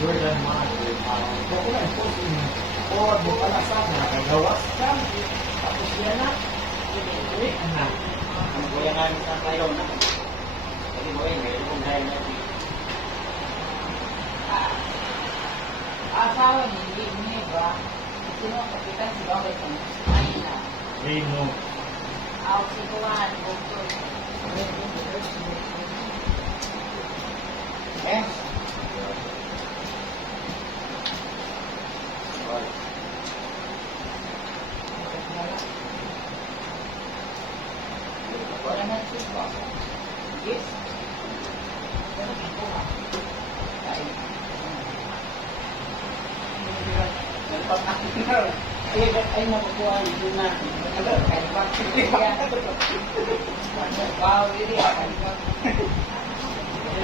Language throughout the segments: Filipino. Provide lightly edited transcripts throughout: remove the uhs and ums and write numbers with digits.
Jordan Mother. Kung na po or bukalasan na kagawas ka. Tapos yan na. Uwi na. Ang kuya namin sa tayo na. Kasi mo eh, meron kong dahil na. Asawa ni ba? Sino kapitan si Bakit ang Manila? Reno. Ako si Tuan, Bukod. Eh? Wala na si Bakit. Yes. Pero ito ha. Ay, nakukuha ito na. Wow, really?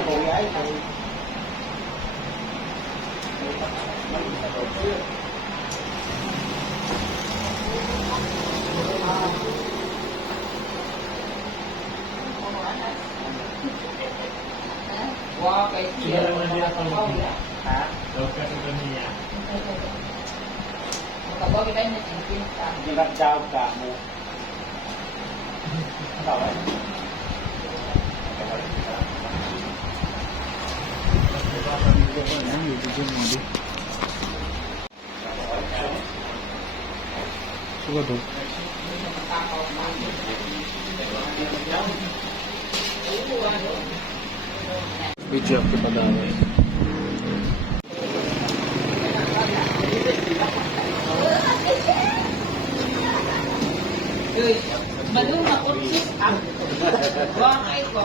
Kuya ay, Wow, kay Tia. Siguro na din ako. ha? Daw ka sa niya. Kapag kita na chimpinta. Ginagdaw ka mo. Tawag. Siguro. Video ako padami. Uy, maluma ko sis ang. Wang ay kwa